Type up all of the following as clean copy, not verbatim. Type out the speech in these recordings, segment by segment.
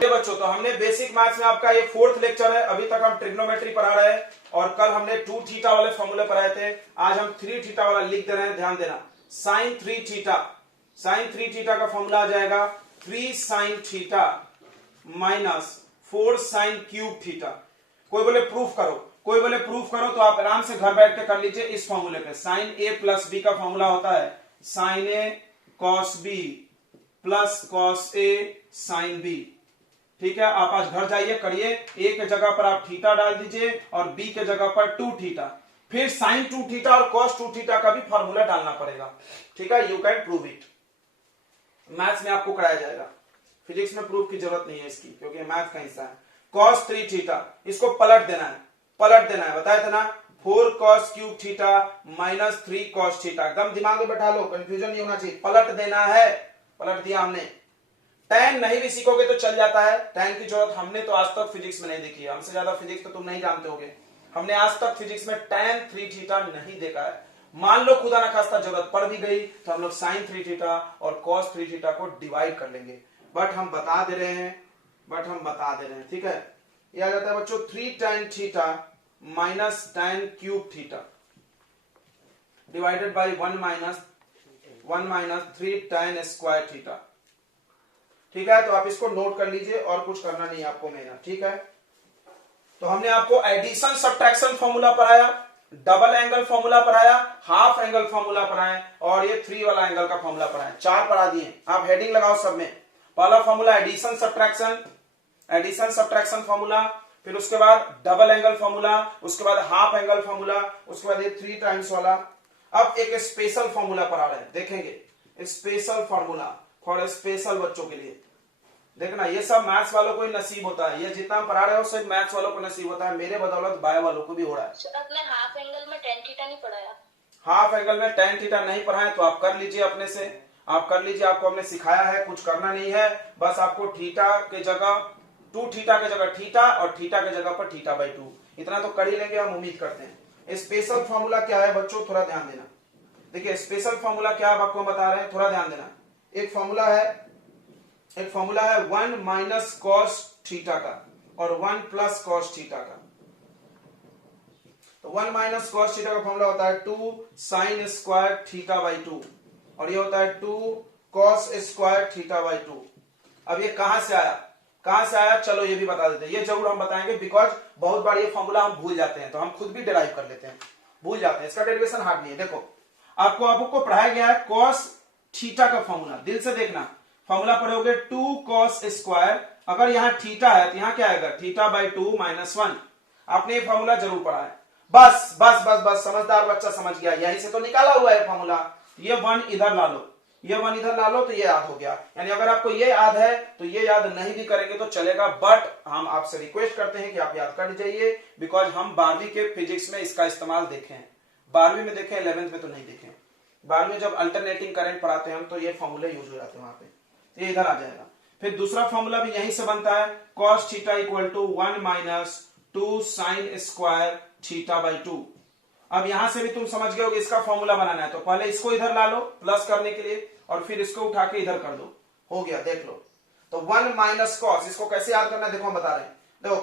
ये बच्चों तो हमने बेसिक मैथ्स में आपका ये 4th लेक्चर है। अभी तक हम ट्रिग्नोमेट्री पढ़ा रहे हैं और कल हमने 2 थीटा वाले फॉर्मूले पढ़ाए थे। आज हम 3 थीटा वाला लिख दे रहे हैं, ध्यान देना। साइन 3 थीटा का फॉर्मूला आ जाएगा 3 sine theta minus 4 sine cube theta. कोई बोले प्रूफ करो, तो आप आराम से घर बैठ के कर लीजिए इस फॉर्मूले पे। साइन ए प्लस बी का फॉर्मूला होता है sign A cos B plus cos A sine B. ठीक है, आप आज घर जाइए करिए। ए के जगह पर आप थीटा डाल दीजिए और बी के जगह पर 2 थीटा, फिर साइन 2 थीटा और कॉस 2 थीटा का भी फॉर्मूला डालना पड़ेगा। ठीक है, you can prove it. Maths में आपको कराया जाएगा, फिजिक्स में प्रूफ की जरूरत नहीं है इसकी, क्योंकि मैथ का हिस्सा है। कॉस 3 थीटा, इसको पलट देना है, बताया था ना। 4 cos cube theta minus 3 cos theta. एकदम दिमाग में बैठा लो, कंफ्यूजन नहीं होना चाहिए। पलट देना है, पलट दिया हमने। tan नहीं भी सीखोगे तो चल जाता है। tan की जरूरत हमने तो आज तक फिजिक्स में नहीं देखी है। हमसे ज्यादा फिजिक्स तो तुम नहीं जानते होगे। हमने आज तक फिजिक्स में tan 3 थीटा नहीं देखा है। मान लो खुदा ना खास्ता जरूरत पड़ भी गई तो हम लोग sin 3 थीटा और cos 3 थीटा को डिवाइड कर लेंगे। बट हम बता दे रहे हैं, ठीक है। ये आ जाता है बच्चों 3 tan theta minus tan cube theta divided by 1 minus 3 tan square theta. ठीक है, तो आप इसको नोट कर लीजिए और कुछ करना नहीं आपको मेहनत। ठीक है, तो हमने आपको एडिशन सब्ट्रैक्शन फॉर्मूला पढ़ाया, डबल एंगल फॉर्मूला पढ़ाया, हाफ एंगल फॉर्मूला पढ़ाए और ये 3 वाला एंगल का फॉर्मूला पढ़ाया। 4 पढ़ा दिए। आप हेडिंग लगाओ सब में। पहला फॉर्मूला एडिशन सब्ट्रैक्शन फॉर्मूला, फिर उसके बाद डबल एंगल फॉर्मूला, उसके बाद हाफ एंगल फॉर्मूला, उसके बाद ये 3 टाइम्स वाला। अब एक स्पेशल फॉर्मूला पढ़ा रहे हैं, देखेंगे स्पेशल फॉर्मूला फॉर स्पेशल बच्चों के लिए। देखना, ये सब मैथ्स वालों को ही नसीब होता है। ये जितना हम पढ़ा रहे हो सिर्फ मैथ्स वालों को नसीब होता है। मेरे बदौलत बायो वालों को भी हो रहा है। सर आपने हाफ एंगल में tan थीटा नहीं पढ़ाया? हाफ एंगल में tan थीटा नहीं पढ़ाया तो आप कर लीजिए अपने से, आप कर लीजिए। आपको हमने सिखाया है, कुछ करना नहीं है। बस आपको थीटा के जगह 2 थीटा के जगह थीटा और थीटा के जगह पर थीटा बाई 2, इतना तो कर ही लेंगे हम, उम्मीद करते हैं। स्पेशल फॉर्मूला क्या है बच्चों, थोड़ा ध्यान देना। देखिए स्पेशल फॉर्मूला क्या आप आपको बता रहे हैं, थोड़ा ध्यान देना। एक फॉर्मूला है 1 माइनस कॉस थीटा का और 1 प्लस कॉस थीटा का। तो 1 माइनस कॉस थीटा का फॉर्मूला होता है 2 साइन स्क्वायर थीटा बाई 2 और ये होता है 2 कॉस स्क्वायर थीटा बाई 2। अब ये कहां से आया, चलो ये भी बता देते हैं। ये जरूर हम बताएंगे, बिकॉज बहुत बार ये फॉर्मूला हम भूल जाते हैं, तो हम खुद भी डिराइव कर लेते हैं, भूल जाते हैं। इसका डेरिवेशन हार्ड नहीं है। देखो आपको पढ़ाया गया है कॉस थीटा का फॉर्मूला, दिल से देखना। फॉर्मूला पढ़ोगे 2 कॉस स्क्वायर, अगर यहाँ थीटा है तो यहाँ क्या आएगा थीटा बाई 2 माइनस 1। आपने ये फॉर्मूला जरूर पढ़ा है। बस समझदार बच्चा समझ गया, यहीं से तो निकाला हुआ है फॉर्मूला। ये 1 इधर ला लो, तो ये याद हो गया। यानी अगर आपको ये याद है तो ये याद नहीं भी करेंगे तो चलेगा, बट हम आपसे रिक्वेस्ट करते हैं कि आप याद कर लीजिए, बिकॉज हम 12वीं के फिजिक्स में इसका इस्तेमाल देखे हैं। 12वीं में देखे, 11th में तो नहीं देखे। 12वीं में जब अल्टरनेटिंग करंट पढ़ाते हैं हम, तो ये फॉर्मूले यूज हो जाते हैं वहां पे, तो ये इधर आ जाएगा। फिर दूसरा फॉर्मूला भी यहीं से बनता है, cos theta equal to 1 minus 2 sine square theta by 2। अब यहां से भी तुम समझ गए हो इसका फॉर्मूला बनाना है, तो पहले इसको इधर ला लो प्लस करने के लिए और फिर इसको उठा के इधर कर दो, हो गया। देख लो, तो 1 माइनस कॉस, इसको कैसे याद करना है देखो हम बता रहे हैं। देखो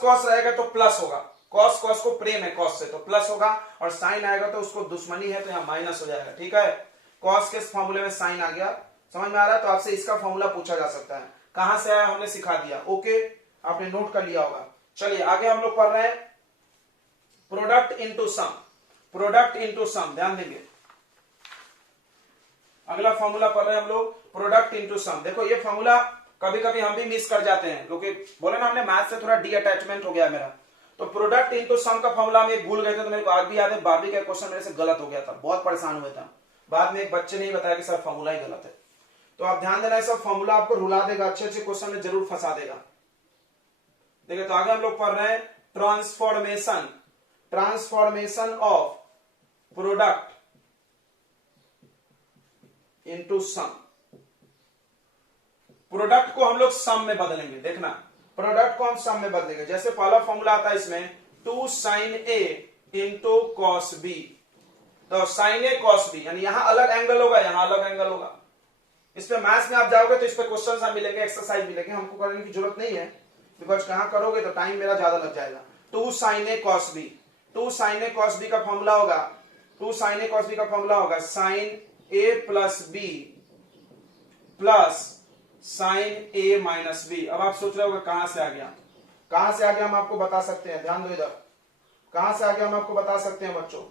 कॉस रहेगा तो प्लस होगा, कॉस को प्रेम है कॉस से तो प्लस होगा, और साइन आएगा तो उसको दुश्मनी है तो यहाँ माइनस हो जाएगा। ठीक है, कॉस के फॉर्मूले में साइन आ गया, समझ में आ रहा है। तो आपसे इसका फॉर्मूला पूछा जा सकता है, कहां से आया हमने सिखा दिया। ओके, आपने नोट कर लिया होगा। चलिए आगे हम लोग पढ़ रहे हैं प्रोडक्ट इनटू सम, ध्यान देंगे। अगला फॉर्मूला पढ़ रहे हैं हम लोग प्रोडक्ट इनटू सम। देखो ये फॉर्मूला कभी कभी हम भी मिस कर जाते हैं, क्योंकि बोले ना हमने मैथ से थोड़ा डी अटैचमेंट हो गया मेरा। तो प्रोडक्ट इनटू सम का फॉर्मूला हम एक भूल गए थे, तो मेरे को आज भी याद है 12वीं का क्वेश्चन मेरे से गलत हो गया था, बहुत परेशान हुए था। बाद में एक बच्चे ने ही बताया कि सर फॉर्मूला ही गलत है। तो आप ध्यान देना, सब फॉर्मूला आपको रुला देगा, अच्छे क्वेश्चन में जरूर फंसा देगा। देखिए तो आगे हम लोग पढ़ रहे हैं transformation of product into sum. Product को हम लोग सम में बदलेंगे। देखना, प्रोडक्ट को हम सम में बदलेंगे। जैसे पहला फॉर्मूला आता है इसमें 2 साइन ए इंटू कॉस बी, तो साइन ए कॉस बी, यानी यहां अलग एंगल होगा, यहां अलग एंगल होगा। इस पे मैथ्स में आप जाओगे तो इस पे क्वेश्चन मिलेंगे, एक्सरसाइज मिलेंगे, हमको करने की जरूरत नहीं है, बिकॉज कहां करोगे तो टाइम मेरा ज्यादा लग जाएगा। 2 sin a cos b, 2 sin a cos b का फॉर्मूला होगा, 2 sin a cos b का फॉर्मूला होगा sin a plus b plus sin a minus b। अब आप सोच रहे होगे कहां से आ गया, कहां से आ गया, हम आपको बता सकते हैं, ध्यान दो इधर, कहां से आ गया हम आपको बता सकते हैं बच्चों,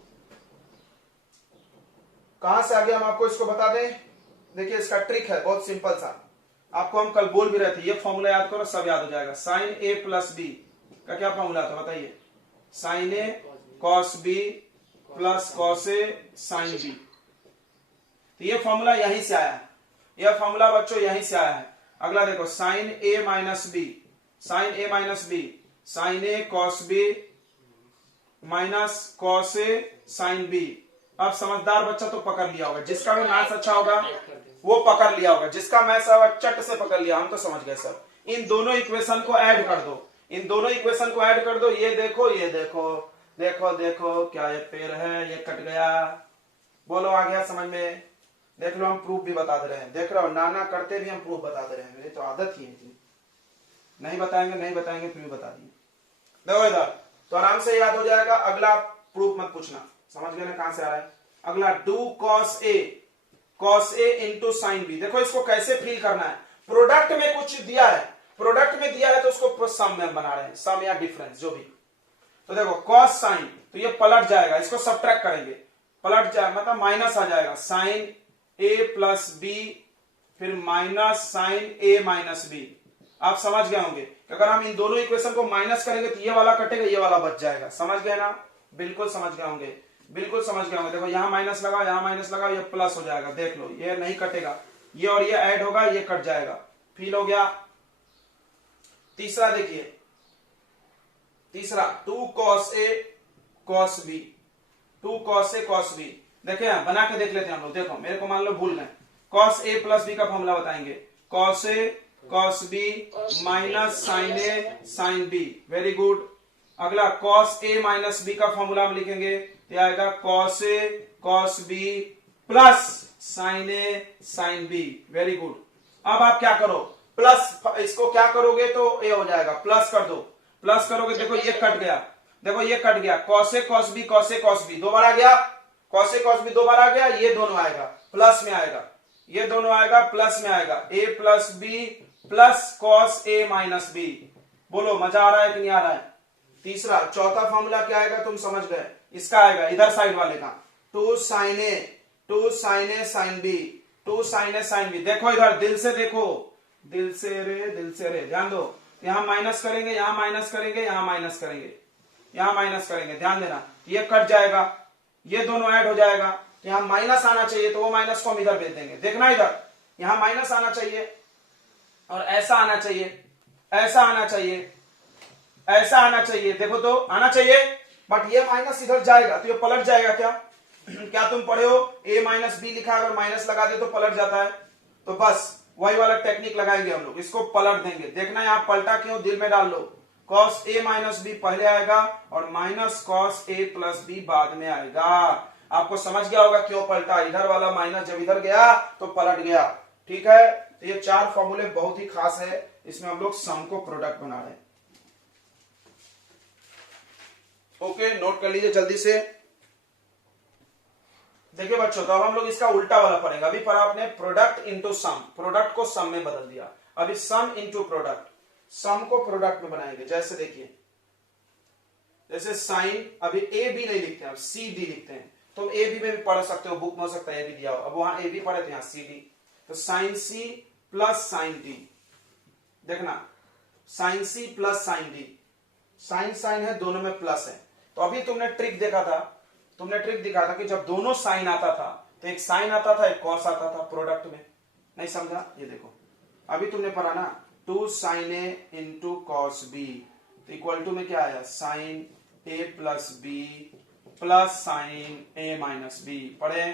कहां से आ गया हम आपको इसको बता दें। देखिए इसका ट्रिक है बहुत सिंपल सा, आपको हम कल बोल भी रहे थे, ये फॉर्मूला याद करो सब याद हो जाएगा। sin a प्लस b का क्या फॉर्मूला था बताइए, sin a cos b plus cos a sin b। तो ये फॉर्मूला यहीं से आया है, यह फॉर्मूला बच्चों यहीं से आया है। अगला देखो sin a minus b, sin a minus b, sin a cos b minus cos a sin b। अब समझदार बच्चा तो पकड़ लिया होगा, जिसका भी मैथ्स अच्छा होगा वो पकड़ लिया होगा, जिसका मैथ्स चट से पकड़ लिया, हम तो समझ गए सर। इन दोनों इक्वेशन को ऐड कर दो, इन दोनों इक्वेशन को ऐड कर दो, ये देखो ये देखो, देखो देखो क्या ये पेड़ है, ये कट गया, बोलो आ गया समझ में। देख लो हम प्रूफ भी बता दे रहे हैं, देख रहे हो नाना करते भी हम प्रूफ बता दे रहे हैं, मेरी तो आदत ही है, नहीं बताएंगे नहीं बताएंगे फिर भी बता दिए। देखो इधर तो आराम से याद हो जाएगा, अगला प्रूफ मत पूछना, समझ गए ना कहां से आ रहा है। अगला two cos a into sine B. देखो इसको कैसे फील करना है, प्रोडक्ट में कुछ दिया है, प्रोडक्ट में दिया है तो उसको सम में बना रहे हैं, सम या डिफरेंस जो भी। तो देखो cos साइन, तो ये पलट जाएगा, इसको सब्ट्रैक्ट करेंगे, पलट जाए मतलब माइनस आ जाएगा, साइन a प्लस बी फिर minus sine a minus B. आप समझ गए होंगे कि अगर हम इन दोनों इक्वेशन को माइनस करेंगे तो ये वाला कटेगा, ये वाला बच जाएगा, समझ गए ना, बिल्कुल समझ गए होंगे, बिल्कुल समझ गए होंगे। देखो यहां माइनस लगाओ, यहां माइनस लगाओ, ये प्लस हो जाएगा, देख लो ये नहीं कटेगा, ये और ये ऐड होगा, ये कट जाएगा, फील हो गया। तीसरा देखिए, तीसरा 2 cos a cos b, 2 cos a cos b। देखिए बना के देख लेते हैं हम लोग, देखो मेरे को मान लो भूल गए, cos a प्लस b का फॉर्मूला बताएंगे, cos a cos b minus sin a sin b, very good. अगला cos a माइनस b का फॉर्मूला हम लिखेंगे, ये आएगा cos a cos b plus sin a sin b, very good. अब आप क्या करो, प्लस इसको क्या करोगे तो ए हो जाएगा, प्लस कर दो, प्लस करोगे, देखो ये कट गया, देखो ये कट गया, cos a cos b cos a cos b दो बार आ गया, cos a cos b दो बार आ गया, ये दोनों आएगा प्लस में आएगा, ये दोनों आएगा प्लस में आएगा, a plus b plus cos a minus b। बोलो मजा आ रहा है कि नहीं आ रहा है। तीसरा चौथा फॉर्मूला क्या आएगा तुम समझ गए, इसका आएगा इधर साइड वाले का, 2 sin a sin b, 2 sin a sin b। देखो इधर दिल से देखो, दिल से रे ध्यान दो, यहां माइनस करेंगे, यहां माइनस करेंगे, यहां माइनस करेंगे, यहां माइनस करेंगे, ध्यान देना, ये कट जाएगा, ये दोनों ऐड हो जाएगा, यहां माइनस आना चाहिए तो वो माइनस को हम इधर भेज देंगे, देखना इधर यहां माइनस आना चाहिए और ऐसा आना चाहिए, ऐसा आना चाहिए, ऐसा आना चाहिए, देखो तो आना चाहिए, बट ये माइनस इधर जाएगा तो ये पलट जाएगा क्या क्या तुम पढ़े हो, a माइनस बी लिखा, अगर माइनस लगा दे तो पलट जाता है, तो बस वही वाला टेक्निक लगाएंगे हम लोग, इसको पलट देंगे, देखना यहां पलटा क्यों, दिल में डाल लो, cos a माइनस बी पहले आएगा और minus cos a plus B बाद में आएगा। आपको समझ गया होगा क्यों पलटा, इधर वाला माइनस जब इधर गया तो पलट गया, ठीक है। तो ये 4 फॉर्मूले बहुत ही खास है, इसमें हम लोग सम को प्रोडक्ट बना रहे हैं। ओके नोट कर लीजिए जल्दी से। देखिए बच्चों तो अब हम लोग इसका उल्टा वाला पढ़ेंगे, अभी पढ़ा आपने प्रोडक्ट इंटू सम, प्रोडक्ट को सम में बदल दिया, अभी सम इंटू प्रोडक्ट, सम को प्रोडक्ट में बनाएंगे। जैसे देखिए, जैसे साइन, अभी ए बी नहीं लिखते हैं, अब सी डी लिखते हैं, तुम ए बी में भी पढ़ सकते हो, बुक में हो सकता है ए बी दिया हो, अब वहां ए बी पढ़े थे यहां सी डी, तो sine C plus sine D, देखना sine C plus sine D, sine sine है दोनों में प्लस है। तो अभी तुमने ट्रिक देखा था, तुमने ट्रिक दिखा था कि जब दोनों साइन आता था तो एक साइन आता था एक कॉस आता था प्रोडक्ट में, नहीं समझा, ये देखो अभी तुमने पढ़ा ना 2 sin a into cos B, तो इक्वल टू में क्या आया, sine a plus B plus sine a minus B, पढ़े,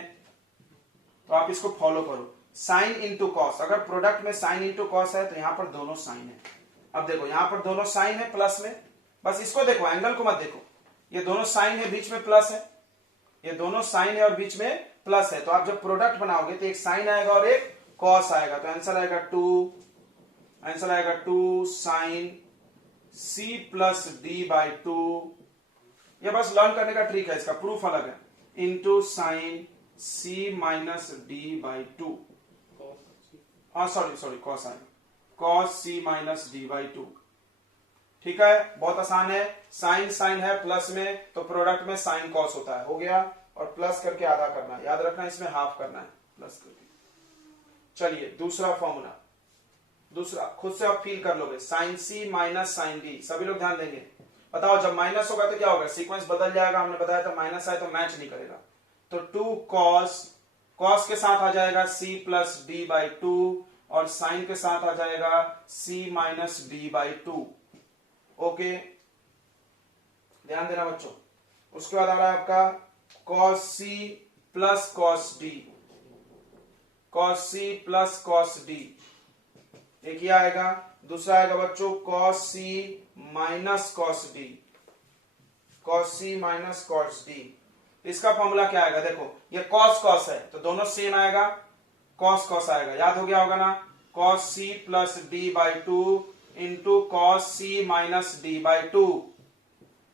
तो आप इसको फॉलो करो, साइन इंटू कॉस, अगर प्रोडक्ट में साइन इंटू कॉस है तो यहां पर दोनों साइन है, अब देखो यहां पर दोनों साइन है प्लस में, बस इसको देखो, एंगल को मत देखो, ये दोनों साइन है बीच में प्लस है, ये दोनों साइन है और बीच में प्लस है, तो आप जब प्रोडक्ट बनाओगे तो एक साइन आएगा और एक कॉस आएगा, तो आंसर आएगा 2 sine C plus D by 2, ये बस लर्न करने का ट्रिक है, इसका प्रूफ अलग है, into sine C minus D by 2, sorry cos आएगा, cos C minus D by 2। ठीक है, बहुत आसान है, साइन साइन है प्लस में तो प्रोडक्ट में साइन कॉस होता है, हो गया, और प्लस करके आधा करना है, याद रखना इसमें हाफ करना है प्लस करके। चलिए दूसरा फॉर्मूला, दूसरा खुद से आप फील कर लोगे, sign C minus sign D, सभी लोग ध्यान देंगे। बताओ जब माइनस होगा तो क्या होगा, सीक्वेंस बदल जाएगा, हमने बताया था माइनस आए तो मैच नहीं करेगा, तो 2 कॉस के साथ आ जाएगा c प्लस डी बाई 2 और साइन के साथ आ जाएगा c minus D by 2। Okay, ध्यान देना बच्चों। उसके बाद आ रहा है आपका cos c plus cos d, cos c plus cos d, एक ही आएगा। दूसरा आएगा बच्चों cos c minus cos d, cos c minus cos d। इसका फॉर्मूला क्या आएगा, देखो ये cos है तो दोनों सेम आएगा, cos आएगा, याद हो गया होगा ना, cos c plus D by 2 into cos c minus D by 2,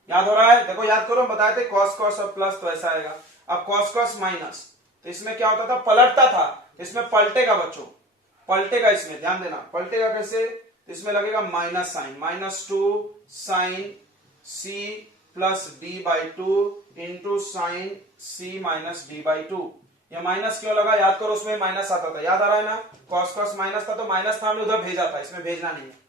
याद हो रहा है, देखो याद करो, बताए थे cos और प्लस तो ऐसा आएगा। अब cos माइनस, तो इसमें क्या होता था, पलटता था, इसमें पलटेगा बच्चों, पलटेगा, इसमें ध्यान देना, पलटेगा कैसे, तो इसमें लगेगा minus sine, -2 sine c plus D by 2 into sine c minus D by 2। ये माइनस क्यों लगा, याद करो, उसमें माइनस आता था, याद आ रहा है ना, cos माइनस था तो माइनस था, हमने उधर भेजा था, इसमें भेजना नहीं है।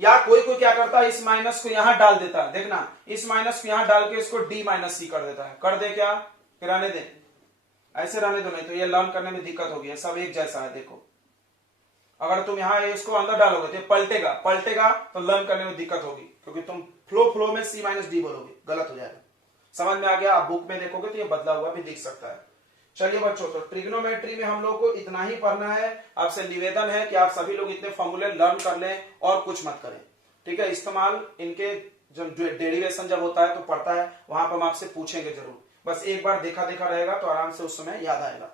या कोई क्या करता है, इस माइनस को यहां डाल देता है, देखना इस माइनस को यहां डाल के इसको d माइनस सी कर देता है, कर दे क्या, फिर रहने दे, ऐसे रहने दो, नहीं तो ये लर्न करने में दिक्कत होगी, सब एक जैसा है। देखो अगर तुम यहाँ इसको अंदर डालोगे तो पलटेगा तो लर्न करने में दिक्कत होगी, क्योंकि तुम फ्लो में c माइनस डी बोलोगे, गलत हो जाएगा। समझ में आ गया, आप बुक में देखोगे तो ये बदला हुआ भी दिख सकता है। चलिए बच्चों, तो ट्रिग्नोमेट्री में हम लोग को इतना ही पढ़ना है, आपसे निवेदन है कि आप सभी लोग इतने फॉर्मूले लर्न कर लें और कुछ मत करें, ठीक है। इस्तेमाल इनके जब डेरिवेशन जब होता है तो पढ़ता है, वहां पर हम आपसे पूछेंगे जरूर, बस एक बार देखा रहेगा तो आराम से उस समय याद आएगा,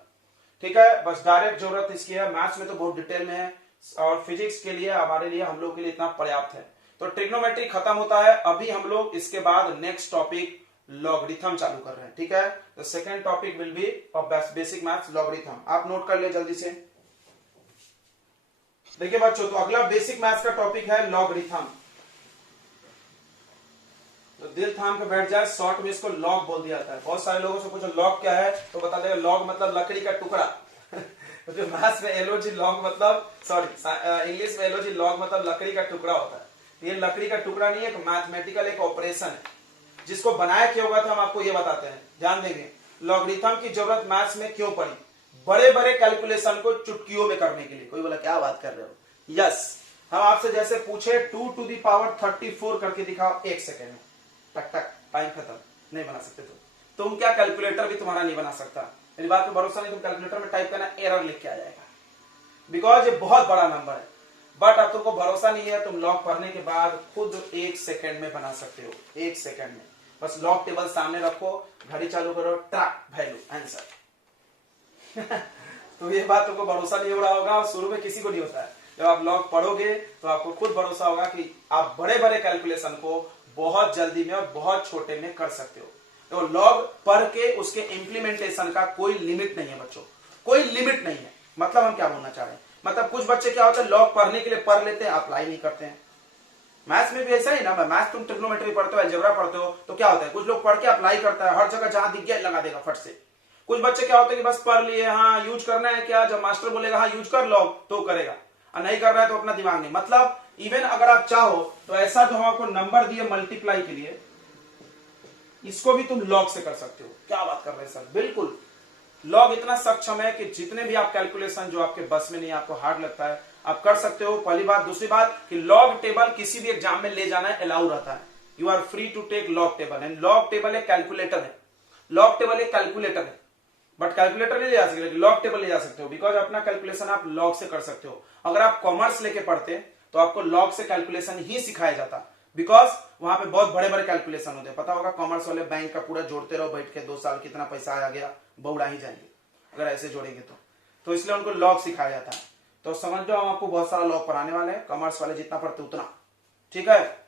ठीक है। बस डायरेक्ट जरूरत इसकी है, मैथ्स में तो बहुत डिटेल में है, और फिजिक्स के लिए हमारे लिए, हम लोग के लिए इतना पर्याप्त है। तो ट्रिग्नोमेट्री खत्म होता है, अभी हम लोग इसके बाद नेक्स्ट टॉपिक लॉगरिथम चालू कर रहे हैं, ठीक है। The second topic will be of basic maths logarithm, आप नोट कर ले जल्दी से। देखिए बच्चों, तो अगला बेसिक मैथ्स का टॉपिक है लॉगरिथम, तो दिल थाम के बैठ जाए, शॉर्ट में इसको लॉग बोल दिया जाता है। बहुत सारे लोगों से पूछो लॉग क्या है, तो बता देगा लॉग मतलब लकड़ी का टुकड़ा तो जो मैथ्स में एलओजी लॉग मतलब, सॉरी इंग्लिश में एलओजी लॉग मतलब लकड़ी का टुकड़ा होता है। ये लकड़ी का टुकड़ा नहीं है, एक मैथमेटिकल एक ऑपरेशन है, जिसको बनाया क्यों होगा था हम आपको ये बताते हैं, ध्यान देंगे। लॉगरिथम की जरूरत मैथ्स में क्यों पड़ी, बड़े बड़े कैलकुलेशन को चुटकियों में करने के लिए। कोई बोला क्या बात कर रहे हो, यस, हम आपसे जैसे पूछे 2 टू दी पावर 34 करके दिखाओ 1 सेकेंड में, टक टक, टाइम खत्म, नहीं बना सकते तुम क्या कैलकुलेटर भी तुम्हारा नहीं बना सकता, मेरी बात पे भरोसा नहीं, तुम कैलकुलेटर में टाइप करना, एरर लिख के आ जाएगा, बिकॉज ये बहुत बड़ा नंबर है। बट अब तुमको भरोसा नहीं है, तुम लॉग पढ़ने के बाद खुद 1 सेकेंड में बना सकते हो, 1 सेकेंड में, बस लॉग टेबल सामने रखो, घड़ी चालू करो, ट्रैक वैल्यू आंसर तो ये बात तुमको भरोसा नहीं हो रहा होगा, और शुरू में किसी को नहीं होता है। जब आप लॉग पढ़ोगे तो आपको खुद भरोसा होगा कि आप बड़े बड़े कैलकुलेशन को बहुत जल्दी में और बहुत छोटे में कर सकते हो। तो लॉग पढ़ के उसके इंप्लीमेंटेशन का कोई लिमिट नहीं है बच्चों, कोई लिमिट नहीं है। मतलब हम क्या बोलना चाह रहे हैं, मतलब कुछ बच्चे क्या होते हैं, लॉग पढ़ने के लिए पढ़ लेते हैं, अप्लाई नहीं करते हैं। मैथ्स में भी ऐसा ही ना, मैथ्स तुम ट्रिग्नोमेट्री पढ़ते हो, अलजेब्रा पढ़ते हो, तो क्या होता है, कुछ लोग पढ़ के अप्लाई करता है, हर जगह जहां दिख गया लगा देगा फट से। कुछ बच्चे क्या होते हैं कि बस पढ़ लिए, हाँ यूज करना है क्या, जब मास्टर बोलेगा हाँ यूज कर लॉग तो करेगा, और नहीं कर रहा है तो अपना दिमाग नहीं। मतलब इवन अगर आप चाहो तो ऐसा जो हम आपको नंबर दिए मल्टीप्लाई के लिए, इसको भी तुम लॉग से कर सकते हो। क्या बात कर रहे हैं सर, बिल्कुल, लॉग इतना सक्षम है कि जितने भी आप कैलकुलेशन जो आपके बस में नहीं, आपको हार्ड लगता है, आप कर सकते हो, पहली बात। दूसरी बात कि लॉग टेबल किसी भी एग्जाम में ले जाना अलाउ रहता है, you are free to take log table, and log table एक कैलकुलेटर है, लॉग टेबल एक कैलकुलेटर है, बट कैलकुलेटर नहीं ले जा सकते, लॉग टेबल ले जा सकते हो, बिकॉज अपना कैलकुलेशन आप लॉग से कर सकते हो। अगर आप कॉमर्स लेके पढ़ते तो आपको लॉग से कैलकुलेशन ही सिखाया जाता, बिकॉज वहां पे बहुत बड़े बड़े कैलकुलेशन होते हैं। पता होगा कॉमर्स वाले बैंक का पूरा जोड़ते रहो बैठ के, 2 साल कितना पैसा आ गया, बौड़ा ही जाएंगे अगर ऐसे जोड़ेंगे तो। तो इसलिए उनको लॉग सिखाया जाता है। तो समझ जाओ, हम आपको बहुत सारा लॉग पढ़ाने वाले हैं, कॉमर्स वाले जितना पढ़ते उतना। ठीक है,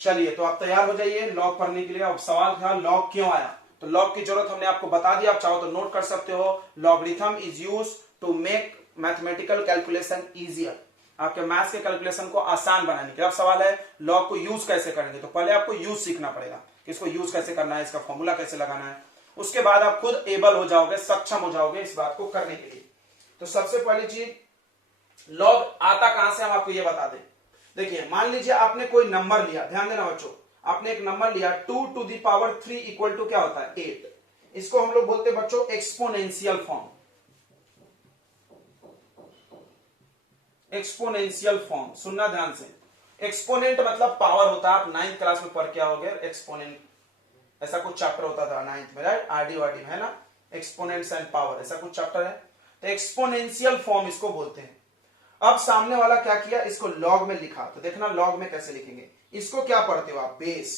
चलिए तो आप तैयार हो जाइए लॉग पढ़ने के लिए। अब सवाल था लॉग क्यों आया, तो लॉग की जरूरत हमने आपको बता दिया, आप चाहो तो नोट कर सकते हो। Logarithm is use to make mathematical calculation easier, आपके मैथ्स के कैलकुलेशन को आसान बनाने के। अब सवाल है लॉग को यूज कैसे करेंगे, तो पहले आपको यूज सीखना पड़ेगा कि इसको यूज कैसे करना है, इसका फॉर्मूला कैसे लगाना है। उसके बाद आप खुद एबल हो जाओगे, सक्षम हो जाओगे इस बात को करने के लिए। तो सबसे पहली चीज लॉग आता कहां से, हम आपको ये बता दें। देखिए मान लीजिए आपने कोई नंबर लिया, ध्यान देना बच्चों, आपने एक नंबर लिया 2 to the power 3 equal to क्या होता है 8। इसको हम लोग बोलते हैं बच्चों एक्सपोनेंशियल फॉर्म। एक्सपोनेंशियल फॉर्म, सुनना ध्यान से। एक्सपोनेंट मतलब पावर होता है, आप 9th क्लास में पढ़ के आओगे एक्सपोनेंट, ऐसा कुछ चैप्टर होता था 9th में, राइट, आरडी वारडी में, है ना, एक्सपोनेंट्स एंड पावर, ऐसा कुछ चैप्टर है। तो एक्सपोनेंशियल फॉर्म इसको बोलते हैं। अब सामने वाला क्या किया, इसको लॉग में लिखा, तो देखना लॉग में कैसे लिखेंगे। इसको क्या पढ़ते हो आप, बेस,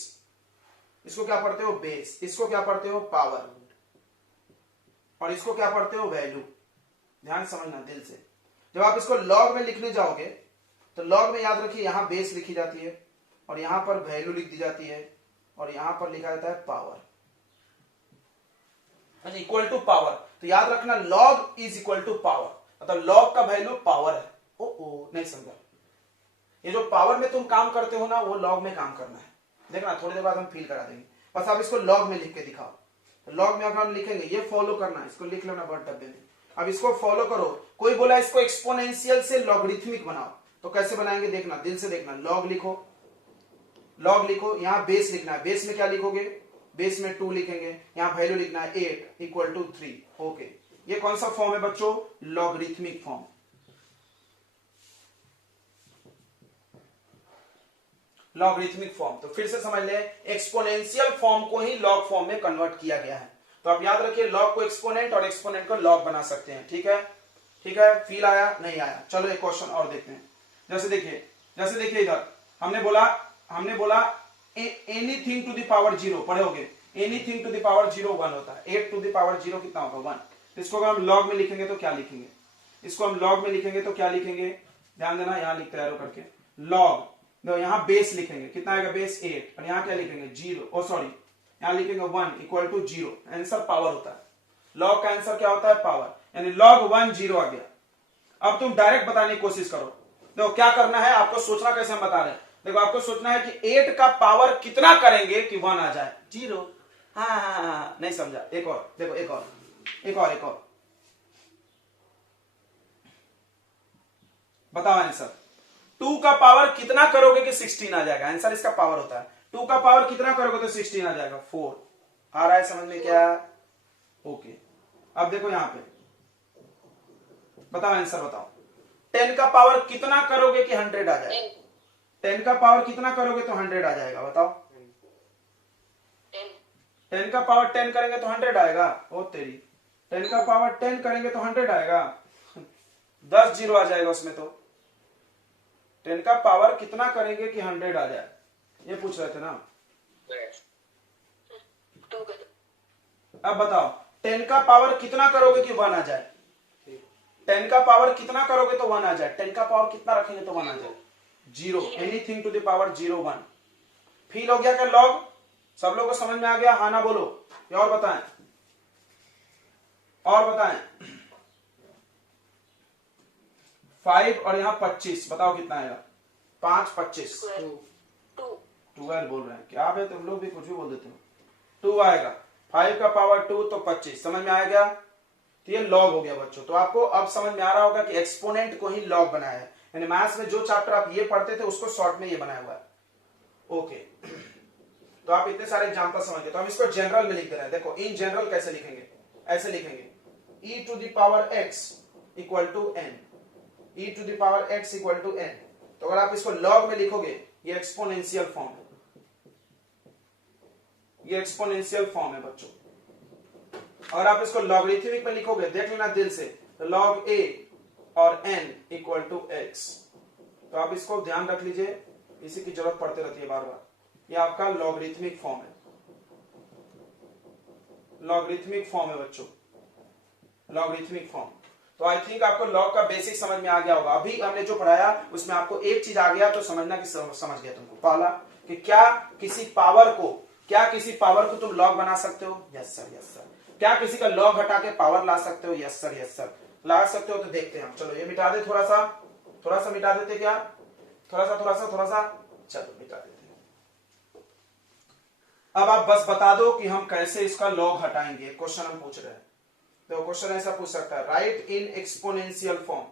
इसको क्या पढ़ते हो बेस, इसको क्या पढ़ते हो पावर, और इसको क्या पढ़ते हो वैल्यू। ध्यान समझना दिल से। जब आप इसको लॉग में लिखने जाओगे तो लॉग में याद रखिए यहां बेस लिखी जाती है और यहां पर वैल्यू लिख दी जाती है और यहां पर लिखा जाता है पावर, इक्वल टू पावर। तो याद रखना log is equal to power, मतलब लॉग का वैल्यू पावर है। ओ नहीं समझा, ये जो पावर में तुम काम करते हो ना वो लॉग में काम करना है। देखना थोड़ी देर बाद हम फील करा देंगे, बस आप इसको लॉग में लिख के दिखाओ। तो लॉग में अगर हम लिखेंगे, ये फॉलो करना, इसको लिख लेना बर्ड डब्बे में। अब इसको फॉलो करो। कोई बोला इसको एक्सपोनेंशियल से लॉगरिथमिक बनाओ, तो कैसे बनाएंगे देखना, दिल से देखना। लॉग लिखो, लॉग लिखो, यहां बेस लिखना है, बेस में क्या लिखोगे, बेस में 2 लिखेंगे, यहां वैल्यू लिखना है 8 इक्वल टू 3। ओके, ये कौन सा फॉर्म है बच्चों, लॉगरिथमिक फॉर्म। लॉगरिथमिक फॉर्म, तो फिर से समझ ले, एक्सपोनेंशियल फॉर्म को ही लॉग फॉर्म में कन्वर्ट किया गया है। तो आप याद रखिए लॉग को एक्सपोनेंट और एक्सपोनेंट को लॉग बना सकते हैं। ठीक है, ठीक है, फील आया नहीं आया। चलो एक क्वेश्चन और देखते हैं। जैसे देखिए इधर हमने बोला एनीथिंग टू द पावर 0, पढ़ोगे एनीथिंग टू द पावर 0 1 होता है। 8 टू द पावर 0 कितना होगा 1। इसको अगर हम लॉग में लिखेंगे तो क्या लिखेंगे, इसको हम लॉग में लिखेंगे तो क्या लिखेंगे, ध्यान देना, यहां लिखते एरो करके लॉग, यहां बेस लिखेंगे, कितना आएगा बेस 8, और यहां क्या लिखेंगे 0, सॉरी यहां लिखेंगे 1 इक्वल टू 0। आंसर पावर होता है, लॉग का आंसर क्या होता है पावर, यानी लॉग 1 0 आ गया। अब तुम डायरेक्ट बताने की कोशिश करो। देखो क्या करना है आपको, सोचना कैसे हम बता रहे हैं। देखो आपको सोचना है कि 8 का पावर कितना करेंगे कि 1 आ जाए 0। हाँ, नहीं समझा, एक और देखो, एक और बताओ आंसर। 2 का पावर कितना करोगे कि 16 आ जाएगा, आंसर इसका पावर होता है। 2 का पावर कितना करोगे तो 16 आ जाएगा, 4। आ रहा है समझ में क्या, ओके। अब देखो यहां पे बताओ आंसर बताओ। 10 का पावर कितना करोगे कि 100 आ जाएगा, 10 का पावर कितना करोगे तो 100 आ जाएगा, बताओ। 10 का पावर 10 करेंगे तो 100 आएगा, ओ तेरी, 10 का पावर 10 करेंगे तो 100 आएगा, 10 0 आ जाएगा उसमें। तो 10 का पावर कितना करेंगे कि 100 आ जाए, ये पूछ रहे थे ना। अब बताओ 10 का पावर कितना करोगे कि 1 आ जाए, 10 का पावर कितना करोगे तो 1 आ जाए, 10 का पावर कितना रखेंगे तो 1 आ जाए, 0। Anything to the power 0 1। Feel हो गया क्या लॉग, सब लोगों को समझ में आ गया, हाँ ना बोलो, ये और बताएं, और बताएं। 5 और यहां 25, बताओ कितना आएगा, 5 25 12 बोल रहे हैं क्या भाई, तुम लोग भी कुछ भी बोल देते हो। 2 आएगा, 5 का पावर 2 तो 25, समझ में आ गया। तो ये लॉग हो गया बच्चों। तो आपको अब समझ में आ रहा होगा कि एक्सपोनेंट को ही लॉग बनाया है, यानी मैथ्स में जो चैप्टर आप ये पढ़ते थे उसको शॉर्ट में ये बनाया हुआ है। ओके, तो आप इतने सारे एग्जांपल समझ गए। तो हम इसको जनरल में लिख दे रहे हैं। देखो इन जनरल कैसे लिखेंगे, ऐसे लिखेंगे e to the power x equal to n, e to the power x equal to n। तो अगर आप इसको लॉग में लिखोगे ये एक्सपोनेंशियल फॉर्म है, ये एक्सपोनेंशियल फॉर्म है बच्चों। और आप इसको लॉगरिथमिक में लिखोगे, देख लेना दिल से, तो log a और n इक्वल टू x। तो आप इसको ध्यान रख लीजिए, इसी की जरूरत पड़ते रहती है बार बार। ये आपका लॉगरिथमिक फॉर्म है, लॉगरिथमिक फॉर्म है बच्चों, लॉगरिथमिक फॉर्म। तो आई थिंक आपको लॉग का बेसिक समझ में आ गया होगा। अभी हमने जो पढ़ाया उसमें आपको एक चीज आ गया तो समझना कि समझ गया तुमको। पहला कि क्या किसी पावर को तुम लॉग बना सकते हो? Yes sir, yes sir. क्या किसी का लॉग हटा के पावर ला सकते हो? Yes sir, yes sir. ला सकते हो तो देखते हैं हम। चलो ये मिटा दे, थोड़ा सा मिटा देते क्या? थोड़ा सा चलो मिटा देते हैं। अब आप बस बता दो कि हम कैसे इसका लॉग हटाएंगे। क्वेश्चन हम पूछ रहे हैं, तो क्वेश्चन ऐसा पूछ सकता है, राइट इन एक्सपोनेंशियल फॉर्म।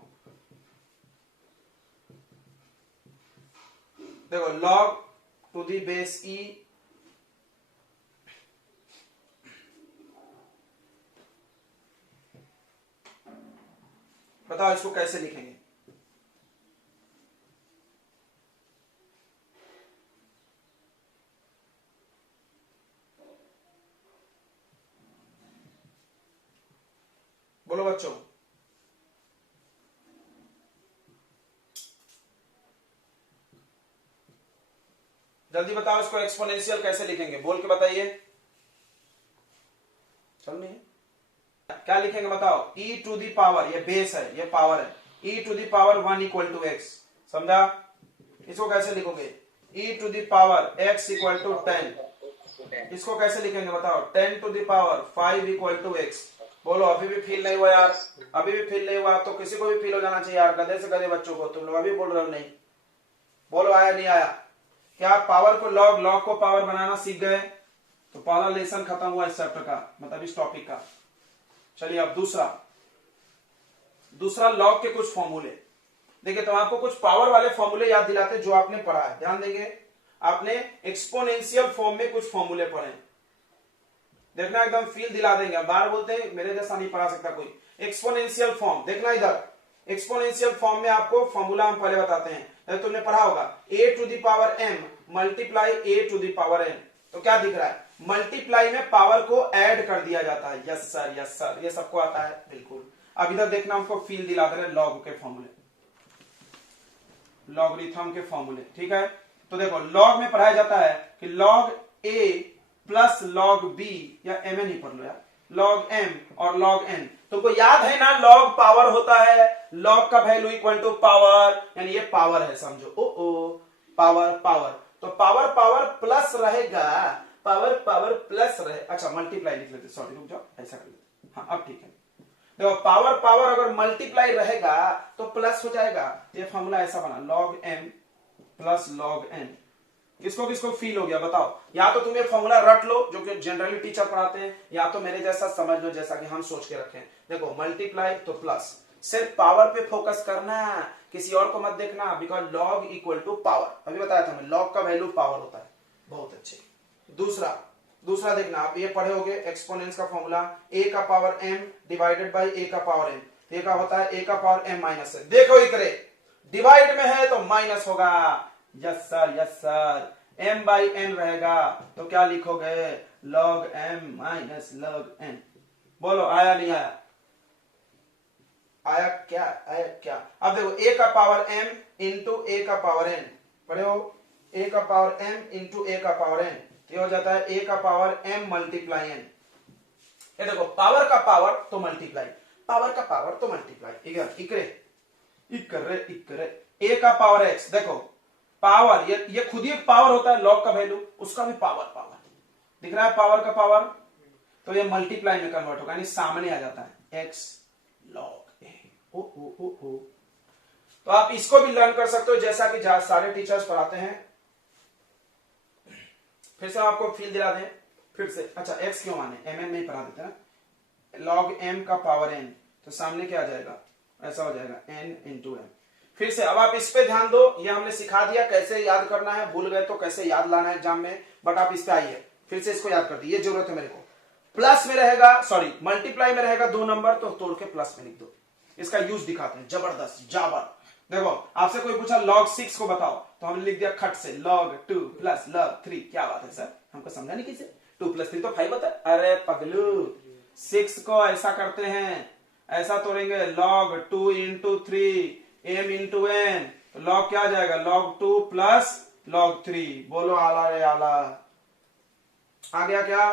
देखो log to the base e बताओ इसको कैसे लिखेंगे? बोलो बच्चों। जल्दी बताओ इसको एक्सपोनेंशियल कैसे लिखेंगे, बोल के बताइए। चल नहीं क्या लिखेंगे बताओ? e टू दी पावर, ये बेस है, ये पावर है, e to the power 1 equal to x। समझा? इसको कैसे लिखोगे? e to the power x equal to 10। इसको कैसे लिखेंगे बताओ? 10 to the power 5 equal to x। बोलो अभी भी फील नहीं हुआ यार? अभी भी फील नहीं हुआ तो किसी को भी फील हो जाना चाहिए यार, गधे से गधे बच्चों को। तुम लोग अभी बोल रहे हो नहीं? बोलो आया नहीं आया? क्या आप पावर को लॉग को पावर बनाना सीख गए? तो पहला लेसन खत्म हुआ इस चैप्टर का, मतलब इस टॉपिक का। चलिए अब दूसरा लॉग के कुछ फॉर्मूले देखिए। तो आपको कुछ पावर वाले फॉर्मूले याद दिलाते जो आपने पढ़ा है, ध्यान देंगे। आपने एक्सपोनेंशियल फॉर्म में कुछ फॉर्मूले पढ़े, देखना एकदम फील दिला देंगे। बार बोलते हैं मेरे जैसा नहीं पढ़ा सकता कोई। एक्सपोनेंशियल फॉर्म देखना इधर। एक्सपोनेंशियल फॉर्म में आपको फॉर्मूला हम पहले बताते हैं। तुमने पढ़ा होगा a to the power m multiply a to the power n। तो क्या दिख रहा है? मल्टीप्लाई में पावर को ऐड कर दिया जाता है। यस सर, यस सर, ये सबको आता है बिल्कुल। अब इधर देखना, हमको फील दिला दे रहे लॉग के फॉर्मूले, लॉगरिथम के फॉर्मूले। ठीक है, तो देखो लॉग में पढ़ाया जाता है कि log a plus log b, या mn ही पढ़ लो यार, लॉग m और लॉग n। तुमको याद है ना लॉग पावर होता है, लॉग का वैल्यू इक्वल टू पावर, यानी ये पावर है समझो। ओ पावर तो पावर प्लस रहेगा, पावर प्लस रहे। अच्छा मल्टीप्लाई लिख लेते, सॉरी रुक जाओ, ऐसा कर लेते। हाँ अब ठीक है। देखो पावर अगर मल्टीप्लाई रहेगा तो प्लस हो जाएगा। ये फॉर्मूला ऐसा बना, log m plus log n। किसको फील हो गया बताओ? या तो तुम ये फॉर्मूला रट लो जो कि जनरली टीचर पढ़ाते हैं, या तो मेरे जैसा समझ लो जैसा कि हम सोच के रखें। देखो मल्टीप्लाई तो प्लस, सिर्फ पावर पे फोकस करना, किसी और को मत देखना, because log equal to power. अभी बताया था मैं, लॉग का वैल्यू पावर होता है। बहुत अच्छे। दूसरा देखना, आप ये पढ़े होगे एक्सपोनेंस का फॉर्मूला, a का power m divided by a का पावर n। ये क्या होता है? a का पावर m माइनस है। देखो इकरे डिवाइड में है तो माइनस होगा। Yes sir, yes sir. m by n रहेगा तो क्या लिखोगे? log m minus log n। बोलो आया नहीं आया? आया क्या? अब देखो a का पावर m इंटू a का पावर n पढ़े हो? a का पावर m इंटू a का पावर n, ये हो जाता है a का पावर m मल्टीप्लाई n। ये देखो पावर का पावर तो मल्टीप्लाई, पावर का पावर तो मल्टीप्लाई। इकरे a का पावर x। देखो पावर, ये खुद ही एक पावर होता है, लॉग का वैल्यू, उसका भी पावर दिख रहा है, पावर का पावर। तो ये मल्टीप्लाई में कन्वर्ट होगा, यानी सामने आ जाता है x log a। ओ। तो आप इसको भी लर्न कर सकते हो जैसा कि सारे टीचर्स पढ़ाते हैं। फिर से आपको फील दिला दें फिर से। अच्छा x क्यों माने? mn में ही पढ़ा देते हैं। log m का पावर n, तो सामने क्या आ जाएगा? ऐसा हो जाएगा n इंटू m। फिर से अब आप इस पे ध्यान दो, ये हमने सिखा दिया कैसे याद करना है, भूल गए तो कैसे याद लाना है एग्जाम में, बट आप इस पे आइए फिर से इसको याद कर दी, ये जरूरत है मेरे को। प्लस में रहेगा, सॉरी मल्टीप्लाई में रहेगा 2 नंबर, तो तोड़ के प्लस में लिख दो। इसका यूज दिखाते हैं, जबरदस्त जाबर। देखो आपसे कोई पूछा log 6 को बताओ, तो हमने लिख दिया खट से log 2 प्लस log 3। क्या बात है सर, हमको समझा नहीं किसे? 2 प्लस 3 तो 5 होता है। अरे पगलू 6 को ऐसा करते हैं, ऐसा तोड़ेंगे log 2 into 3 m into n, तो log क्या आ जाएगा? log 2 plus log 3। बोलो आला रे आला। आ गया क्या?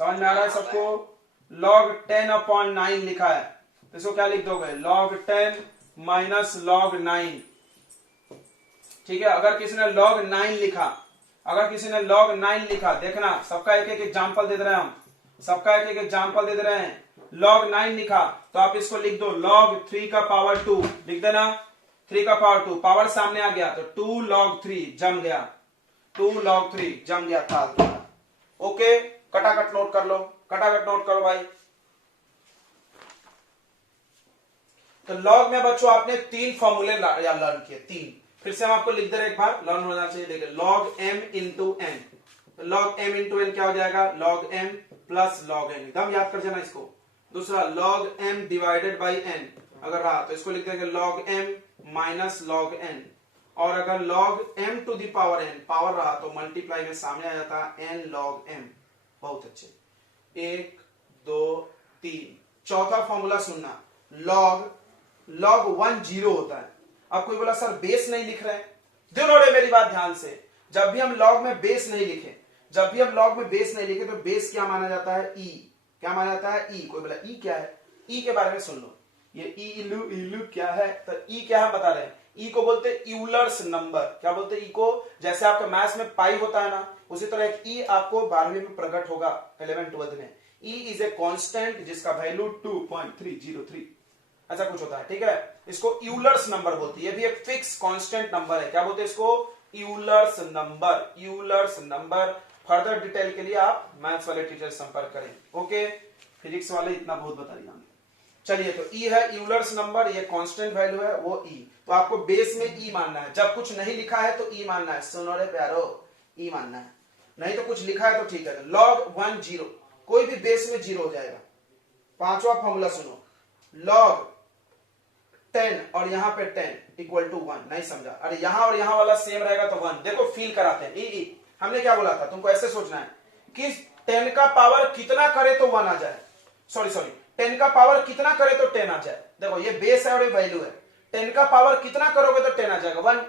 समझ में आ रहा है सबको? log 10/9 लिखा है, इसको क्या लिख दोगे, log 10 माइनस log 9। ठीक है, अगर किसी ने log 9 लिखा, अगर किसी ने log 9 लिखा, देखना सबका एक एक एग्जाम्पल दे दे रहे हैं हम, सबका एक एक एग्जाम्पल दे दे रहे हैं। log 9 लिखा तो आप इसको लिख दो log 3 का पावर 2, लिख देना 3 का पावर 2, पावर सामने आ गया तो 2 log 3 जम गया, 2 log 3 जम गया था। ओके, कटाकट नोट कर लो, कटाकट नोट करो भाई। तो लॉग में बच्चों आपने 3 फॉर्मूले लर्न किए, 3, फिर से हम आपको लिख दे रहे एक बार, लर्न होना चाहिए। देखिए log m इंटू एन, तो log m इंटू एन क्या हो जाएगा, log m plus log n, एकदम याद कर जाना इसको। दूसरा log m divided by n अगर रहा तो इसको लिख देंगे log m minus log n, और अगर log m to the power n power रहा तो मल्टीप्लाई में सामने आ जाता n log m। बहुत अच्छे, 1 2 3। चौथा फॉर्मूला सुनना, log 1 0 होता है। अब कोई बोला सर बेस नहीं लिख रहे हैं, देखो रे मेरी बात ध्यान से, जब भी हम लॉग में बेस नहीं लिखे, जब भी हम लॉग में बेस नहीं लिखे तो बेस क्या माना जाता है, ई, क्या माना जाता है, ई। कोई बोला ई क्या है, ई के बारे में सुन लो, ये ई इलू क्या है, तो ई क्या हम बता रहे हैं, ई को बोलते हैं यूलर्स नंबर। क्या बोलते हैं ई को, जैसे आपके मैथ्स में पाई होता है ना, उसी तरह एक ई आपको 12वीं में प्रकट होगा 11th 12th में। ई इज ए कांस्टेंट जिसका वैल्यू 2.303 ऐसा कुछ होता है, ठीक है, इसको यूलर्स नंबर बोलते हैं। ये भी एक फिक्स कांस्टेंट नंबर है, क्या बोलते हैं इसको, Euler's number, Euler's number. Further detail के लिए आप मैथ्स वाले टीचर से संपर्क करें। ओके, फिजिक्स वाले इतना बहुत बता दिया। चलिए, तो ई है यूलर्स नंबर, ये कांस्टेंट वैल्यू है वो ई। तो आपको बेस में ई मानना है, जब कुछ नहीं लिखा है तो ई मानना है, सुनो रे प्यारो, ई मानना है, नहीं तो कुछ लिखा है तो ठीक है। log 1 0, कोई भी बेस में 0 हो जाएगा। पांचवा फॉर्मूला सुनो, log 10 और यहां पे 10 इक्वल टू 1, नहीं समझा, अरे यहां और यहां वाला सेम रहेगा तो 1। देखो फील कराते हैं, ई हमने क्या बोला था, तुमको ऐसे सोचना है कि 10 का पावर कितना करे तो 1 आ जाए, सॉरी 10 का पावर कितना करे तो 10 आ जाए। देखो ये बेस है और ये वैल्यू है, 10 का पावर कितना करोगे तो 10 आ जाएगा, 1।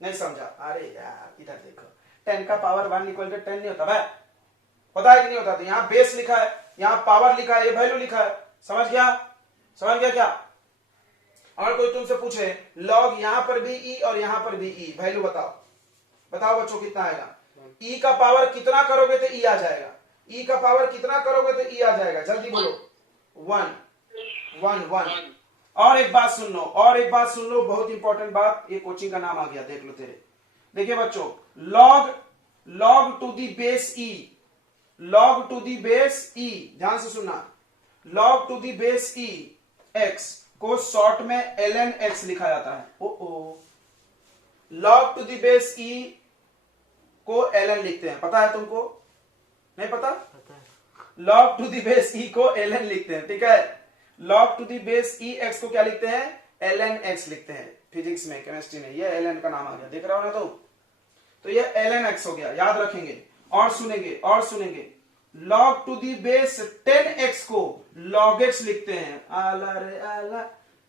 नहीं समझा, अरे यार इधर देखो, 10 का पावर 1 इक्वल टू 10 नहीं होता भाई, पता है कि नहीं होता। तो यहां बेस लिखा है, यहां पावर लिखा है, ये वैल्यू लिखा है, समझ गया, समझ गया क्या। और कोई तुमसे पूछे log यहां पर भी ई और यहां पर भी ई, वैल्यू बताओ, बताओ बच्चों कितना आएगा। ई का पावर कितना करोगे तो ई आ जाएगा, ई का पावर कितना करोगे तो ई आ जाएगा, जल्दी बोलो, 1 1 1। और एक बात सुन लो, और एक बात सुन लो, बहुत इंपॉर्टेंट बात, ये कोचिंग का नाम आ गया, देख लो तेरे। देखिए बच्चों, log to the base e, log to the base e, ध्यान से सुनना, log to the base E x को शॉर्ट में ln x लिखा जाता है। ओ log टू दी बेस ई को ln लिखते हैं, पता है तुमको, नहीं पता, log टू दी बेस ई को ln लिखते हैं, ठीक है। log to the base E x को क्या लिखते हैं, ln x लिखते हैं, फिजिक्स में, केमिस्ट्री में, ये ln का नाम आ गया, देख रहा हो ना। तो ये ln x हो गया, याद रखेंगे। और सुनेंगे, और सुनेंगे, log to the base 10x को log x लिखते हैं, आला रे आला,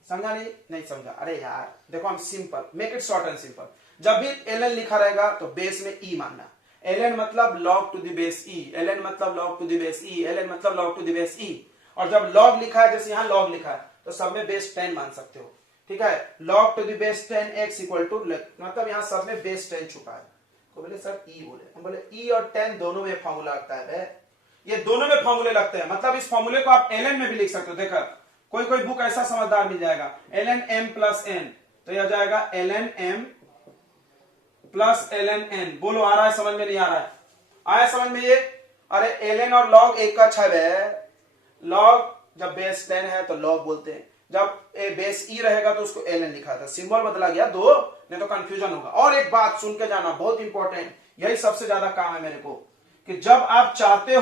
समझा नहीं समझा, अरे यार देखो हम simple, make it short and simple. जब भी ln लिखा रहेगा तो बेस में e मानना, ln मतलब log to the base e, ln मतलब log to the base e, ln मतलब log to the base e। और जब log लिखा है, जैसे यहाँ log लिखा है, तो सब में बेस 10 मान सकते हो, ठीक है। log to the base 10x equal to, मतलब यहाँ सब में बेस 10 छुपा है। तो बोले सर ई बोले, हम बोले ई और 10 दोनों में फॉर्मूला लगता है, ये दोनों में फॉर्मूले लगते हैं, मतलब इस फॉर्मूले को आप ln में भी लिख सकते हो। देखा, कोई कोई बुक ऐसा समझदार मिल जाएगा, ln m प्लस n, तो यह जाएगा ln m plus ln n। बोलो आ रहा है समझ में, नहीं आ रहा है, आया समझ में ये। अरे ln और log एक का छब है, log जब बेस 10 है तो log बोलते हैं, जब बेस e रहेगा तो उसको ln लिखा था, सिंबल बदला गया दो, नहीं तो कंफ्यूजन होगा। और एक बात सुन के जाना, बहुत इंपॉर्टेंट, यही सबसे ज्यादा काम है मेरे को, कि जब आप चाहते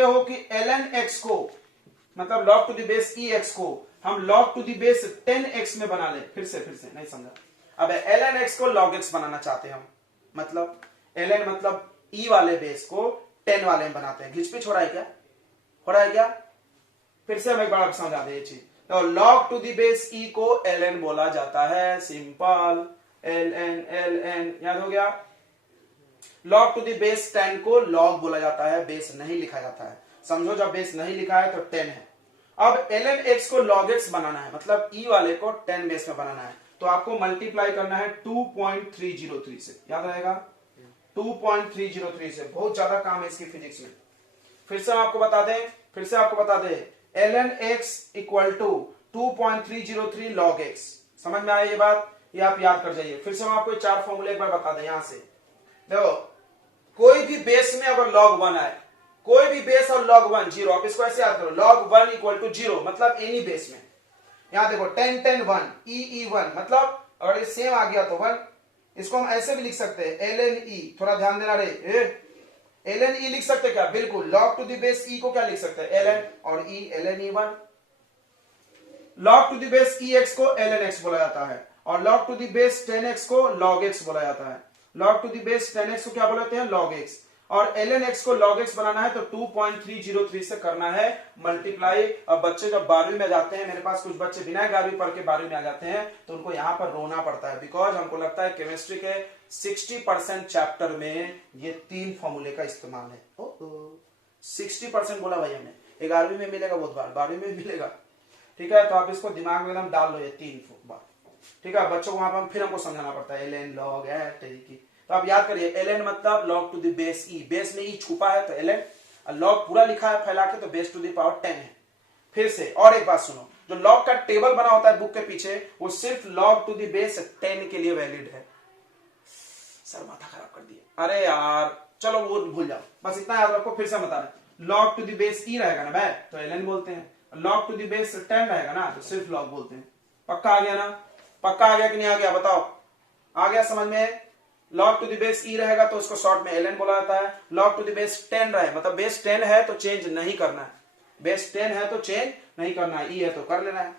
हो कि ln x को, मतलब log to the base e x को हम log to the base 10x में बना ले, फिर से नहीं समझा। अब ln x को log x बनाना चाहते हैं हम, मतलब ln मतलब e वाले बेस को 10 वाले में बनाते हैं। घिचपिच हो रहा है क्या, फिर से हम एक बार समझा दे ये चीज। तो log to the base e को ln बोला जाता है, सिंपल, ln याद हो गया। log टू दी बेस 10 को log बोला जाता है, बेस नहीं लिखा जाता है, समझो, जब बेस नहीं लिखा है तो 10 है। अब ln x को log x बनाना है, मतलब e वाले को 10 बेस में बनाना है, तो आपको मल्टीप्लाई करना है 2.303 से, याद रहेगा 2.303 से। बहुत ज्यादा काम है इसकी फिजिक्स में। फिर से आपको बता दें ln x equal to 2.303 log x। समझ में आया ये बात? ये आप याद कर जाइए। फिर से हम आपको 4 फॉर्मूले एक बार बता दें। यहां से देखो, कोई भी बेस में अगर log 1 आए, कोई भी बेस और log 1 0, आप इसको ऐसे याद करो, log 1 इक्वल टू 0, मतलब एनी बेस में। यहां देखो 10 10 1 e 1, मतलब अगर ये सेम आ गया तो 1। इसको हम ऐसे भी लिख सकते हैं ln e, थोड़ा ध्यान देना रे, ln e लिख सकते क्या? बिल्कुल। log to the base e को क्या लिख सकते हैं? ln, और e ln e1। log to the base ex को ln x बोला जाता है, और log to the base 10x को log x बोला जाता है। log to the base 10x को क्या बोलते हैं? log x। और ln x को log x बनाना है तो 2.303 से करना है मल्टीप्लाई। अब बच्चे जब 12वीं में जाते हैं, मेरे पास कुछ बच्चे बिना 11वीं पढ़ के 12वीं में आ जाते हैं, तो उनको यहां पर रोना पड़ता है, बिकॉज हमको लगता है केमिस्ट्री के 60% चैप्टर में ये 3 फॉर्मूले का इस्तेमाल है। 60% बोला भाई हमने, 11वीं में मिलेगा बहुत बार, 12वीं में मिलेगा। ठीक है, तो आप इसको दिमाग में एकदम डाल लो ये 3 बार। ठीक है, बच्चों को वहां पर फिर हमको समझाना पड़ता है ln log है। तो आप याद करिए, ln मतलब log to the base e, base में e छुपा है तो ln, और log पूरा लिखा है फैला के तो बेस टू द पावर 10 है। फिर से और एक बात सुनो, जो log का टेबल बना होता है बुक के पीछे, वो सिर्फ log टू द बेस 10 के लिए वैलिड है। सर माथा खराब कर दिया, अरे यार चलो वो भूल जाओ, बस इतना याद रखो। फिर से बता रहे, log to the base e रहेगा ना भाई तो ln बोलते हैं, log टू द बेस 10 रहेगा ना तो सिर्फ log बोलते हैं। पक्का आ गया ना? पक्का आ गया कि नहीं आ गया? बताओ, आ गया समझ में? log to the base e रहेगा तो उसको शॉर्ट में ln बोला जाता है। log टू द बेस 10 रहे, मतलब बेस 10 है तो चेंज नहीं करना है, बेस 10 है तो चेंज नहीं करना है, e है तो कर लेना है।